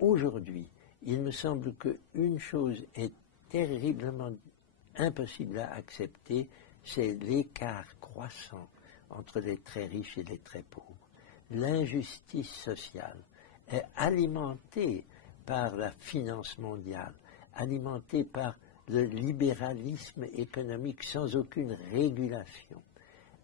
aujourd'hui, il me semble qu'une chose est terriblement impossible à accepter, c'est l'écart croissant entre les très riches et les très pauvres. L'injustice sociale est alimentée par la finance mondiale, alimentée par le libéralisme économique sans aucune régulation.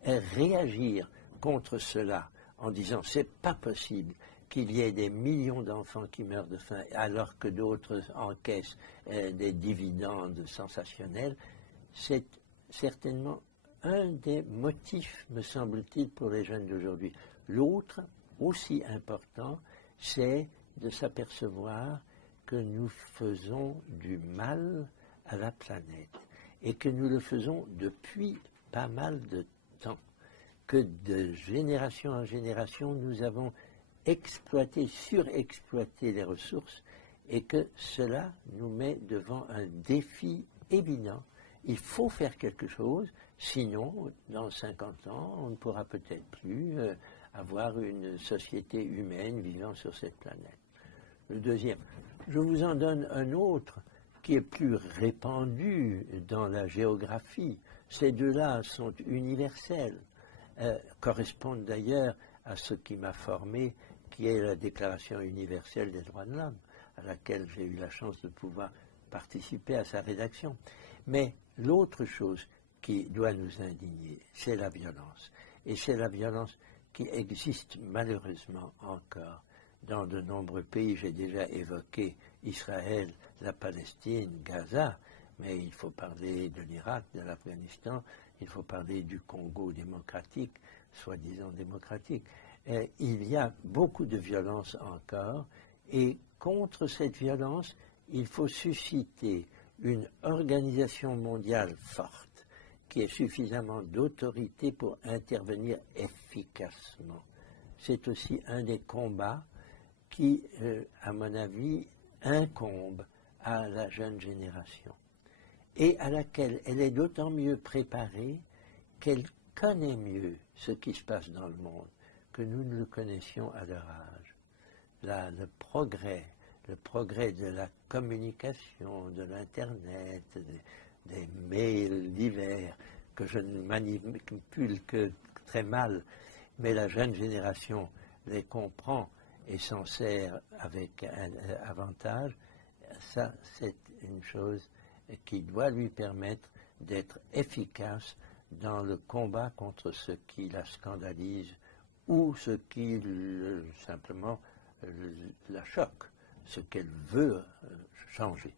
Et réagir contre cela en disant c'est pas possible qu'il y ait des millions d'enfants qui meurent de faim alors que d'autres encaissent des dividendes sensationnels, c'est certainement un des motifs, me semble-t-il, pour les jeunes d'aujourd'hui. L'autre, aussi important, c'est de s'apercevoir que nous faisons du mal à la planète et que nous le faisons depuis pas mal de temps, que de génération en génération nous avons exploité, surexploité les ressources et que cela nous met devant un défi évident. Il faut faire quelque chose, sinon, dans 50 ans, on ne pourra peut-être plus avoir une société humaine vivant sur cette planète. Le deuxième, je vous en donne un autre qui est plus répandu dans la géographie. Ces deux-là sont universels, correspondent d'ailleurs à ce qui m'a formé, qui est la Déclaration universelle des droits de l'homme, à laquelle j'ai eu la chance de pouvoir participer à sa rédaction. Mais l'autre chose qui doit nous indigner, c'est la violence. Et c'est la violence qui existe malheureusement encore dans de nombreux pays. J'ai déjà évoqué Israël, la Palestine, Gaza, mais il faut parler de l'Irak, de l'Afghanistan, il faut parler du Congo démocratique, soi-disant démocratique. Et il y a beaucoup de violence encore, et contre cette violence, il faut susciter une organisation mondiale forte, qui ait suffisamment d'autorité pour intervenir efficacement. C'est aussi un des combats qui, à mon avis, incombe à la jeune génération et à laquelle elle est d'autant mieux préparée qu'elle connaît mieux ce qui se passe dans le monde que nous ne le connaissions à leur âge. Là, le progrès de la communication, de l'Internet, des mails divers que je ne manipule que très mal, mais la jeune génération les comprend et s'en sert avec un avantage. Ça, c'est une chose qui doit lui permettre d'être efficace dans le combat contre ce qui la scandalise ou ce qui simplement la choque, ce qu'elle veut changer.